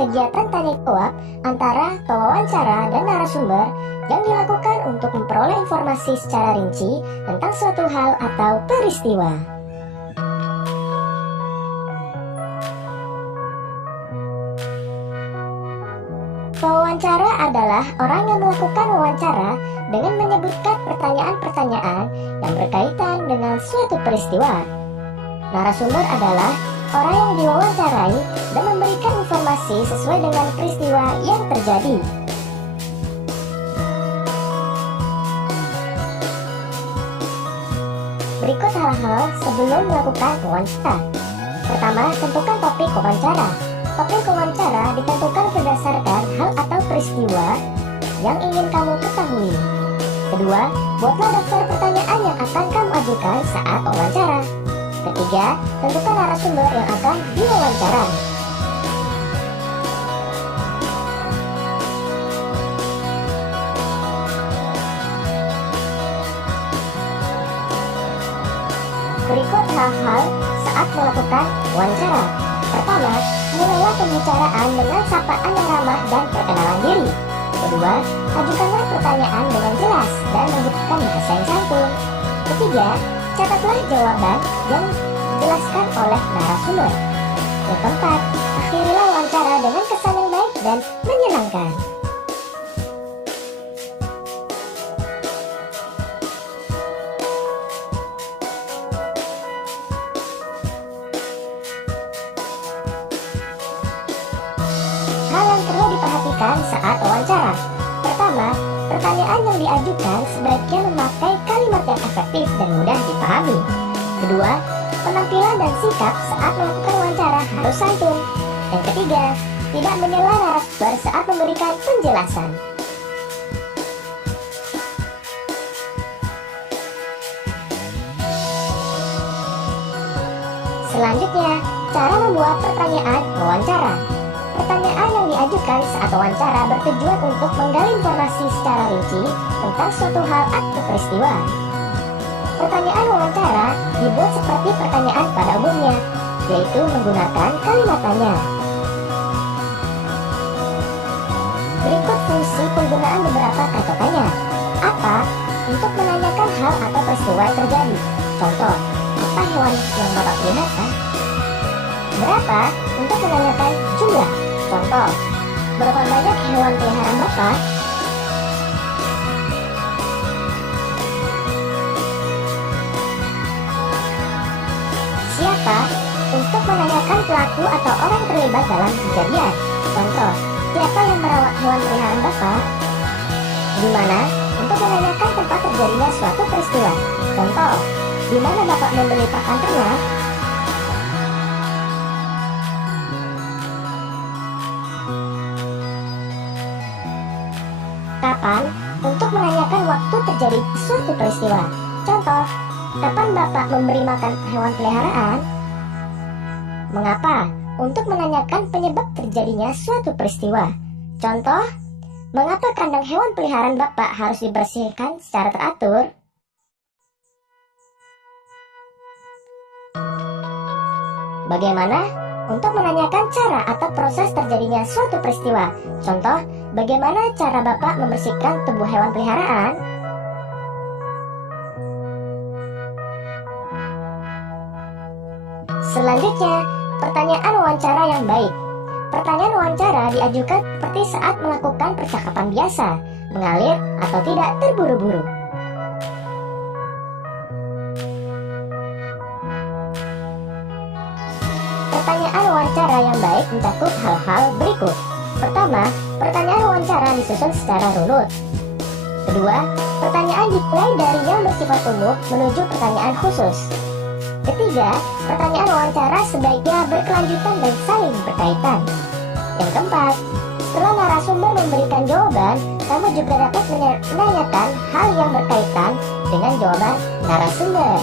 kegiatan tanya jawab antara pewawancara dan narasumber yang dilakukan untuk memperoleh informasi secara rinci tentang suatu hal atau peristiwa. Pewawancara adalah orang yang melakukan wawancara dengan menyebutkan pertanyaan-pertanyaan yang berkaitan dengan suatu peristiwa. Narasumber adalah orang yang diwawancarai dan memberikan informasi sesuai dengan peristiwa yang terjadi. Berikut hal-hal sebelum melakukan wawancara. Pertama, tentukan topik wawancara. Topik wawancara ditentukan berdasarkan hal atau peristiwa yang ingin kamu ketahui. Kedua, buatlah daftar pertanyaan yang akan kamu ajukan saat wawancara. Ketiga, tentukan narasumber yang akan diwawancara. Berikut hal-hal saat melakukan wawancara. Pertama, mulailah pembicaraan dengan sapaan yang ramah dan perkenalan diri. Kedua, ajukanlah pertanyaan dengan jelas dan menggunakan bahasa yang santun. Ketiga, catatlah jawaban yang dijelaskan oleh narasumber. Yang keempat, akhirilah wawancara dengan kesan yang baik dan menyenangkan. Hal yang perlu diperhatikan saat wawancara. Pertama, pertanyaan yang diajukan sebaiknya memakai kalimat yang efektif dan mudah dipahami. Kedua, penampilan dan sikap saat melakukan wawancara harus santun. Yang ketiga, tidak menyela narasumber saat memberikan penjelasan. Selanjutnya, cara membuat pertanyaan wawancara. Pertanyaan yang diajukan saat wawancara bertujuan untuk menggali informasi secara rinci tentang suatu hal atau peristiwa. Pertanyaan wawancara dibuat seperti pertanyaan pada umumnya, yaitu menggunakan kalimat tanya. Berikut fungsi penggunaan beberapa kata tanya. Apa? Untuk menanyakan hal atau peristiwa yang terjadi. Contoh, apa hewan yang Bapak pelihara? Berapa? Untuk menanyakan jumlah. Contoh, berapa banyak hewan peliharaan Bapak? Siapa? Untuk menanyakan pelaku atau orang terlibat dalam kejadian. Contoh, siapa yang merawat hewan peliharaan Bapak? Di mana? Untuk menanyakan tempat terjadinya suatu peristiwa. Contoh, di mana Bapak membeli pakan ternak? Kapan? Untuk menanyakan waktu terjadi suatu peristiwa. Contoh, kapan Bapak memberi makan hewan peliharaan? Mengapa? Untuk menanyakan penyebab terjadinya suatu peristiwa. Contoh, mengapa kandang hewan peliharaan Bapak harus dibersihkan secara teratur? Bagaimana? Untuk menanyakan cara atau proses terjadinya suatu peristiwa. Contoh, bagaimana cara Bapak membersihkan tubuh hewan peliharaan? Selanjutnya, pertanyaan wawancara yang baik. Pertanyaan wawancara diajukan seperti saat melakukan percakapan biasa, mengalir atau tidak terburu-buru. Pertanyaan wawancara yang baik mencakup hal-hal berikut. Pertama, pertanyaan wawancara disusun secara runut. Kedua, pertanyaan dimulai dari yang bersifat umum menuju pertanyaan khusus. Ketiga, pertanyaan wawancara sebaiknya berkelanjutan dan saling berkaitan. Yang keempat, setelah narasumber memberikan jawaban, kamu juga dapat menanyakan hal yang berkaitan dengan jawaban narasumber.